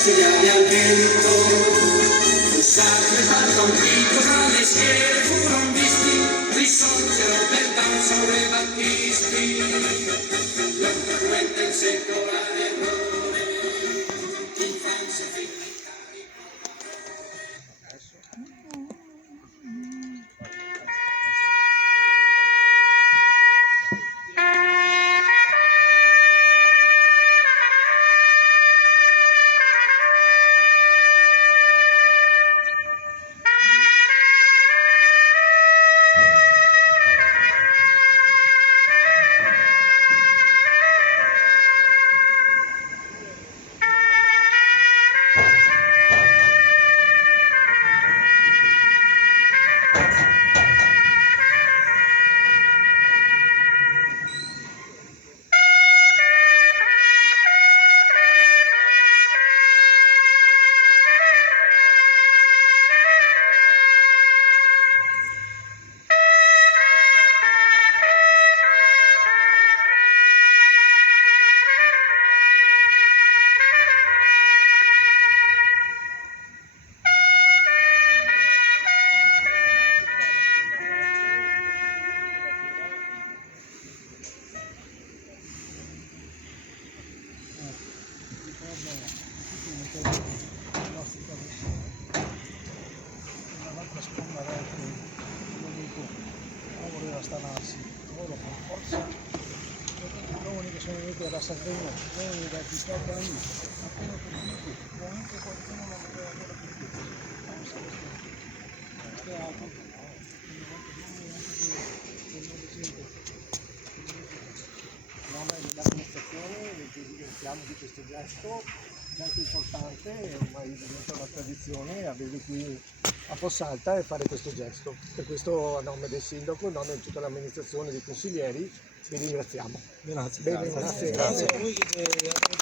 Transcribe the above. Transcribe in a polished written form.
Studiare al vento, sacre salta un grito tra le schiere furono visti, risorgero per danzare battisti, lo frequente il secolare errore, infanzia finita. Stanarsi, loro con forza, giovani che sono venuti dalla Sardegna, giovani da 18 anni, appena finiti, o anche qualcuno non aveva ancora finito. Questo è altro, dell'amministrazione, evidenziamo di questo gesto importante, ormai diventa una tradizione avere qui a Fossalta e fare questo gesto. Per questo a nome del sindaco, a nome di tutta l'amministrazione dei consiglieri vi ringraziamo. Grazie. Bene, grazie. Grazie A voi che avete dato il